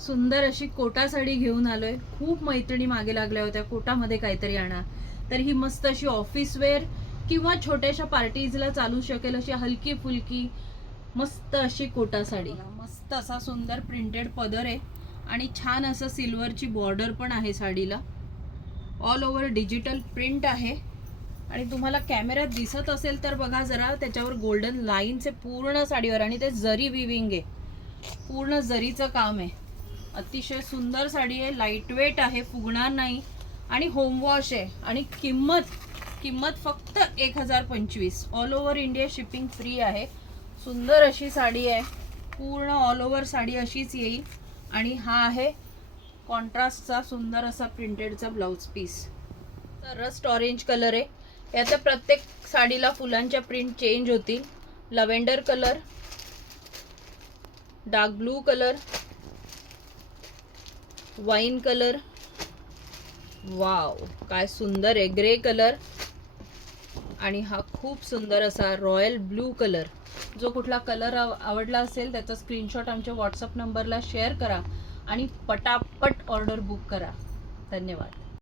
सुंदर अशी कोटा साडी घेऊन आलोय. खूप मैत्रिणी मागे लागल्या होत्या कोटामध्ये काहीतरी आणा, तर ही मस्त अशी ऑफिस वेअर किंवा छोट्याशा पार्टीजला चालू शकेल अशी हलकी फुलकी मस्त अशी कोटा साडी. मस्त असा सुंदर प्रिंटेड पदर आहे आणि छान असं सिल्वरची बॉर्डर पण आहे साडीला. ऑल ओव्हर डिजिटल प्रिंट आहे आणि तुम्हाला कॅमेऱ्यात दिसत असेल तर बघा जरा, त्याच्यावर गोल्डन लाईन्स आहे पूर्ण साडीवर आणि ते जरी विविंग आहे, पूर्ण जरीचं काम आहे. अतिशय सुंदर साडी आहे, लाईट वेट आहे, फुगणार नाही आणि होम वॉश आहे. आणि किंमत फक्त 1025. All over India shipping free आहे. सुंदर अशी साडी आहे, पूर्ण ऑल ओव्हर साडी अशीच येईल. आणि हा आहे कॉन्ट्रास्टचा सुंदर असा प्रिंटेडचा blouse piece. Rust orange colour आहे. याच्या प्रत्येक साडीला फुलांच्या प्रिंट चेंज होतील. Lavender colour, dark blue colour, wine colour, wow काय सुंदर आहे, ग्रे कलर आणि हा खूप सुंदर असा रॉयल ब्लू कलर. जो कुठला कलर आवडला असेल त्याचा स्क्रीनशॉट आमच्या व्हॉट्सअप नंबरला शेअर करा आणि पटापट ऑर्डर बुक करा. धन्यवाद.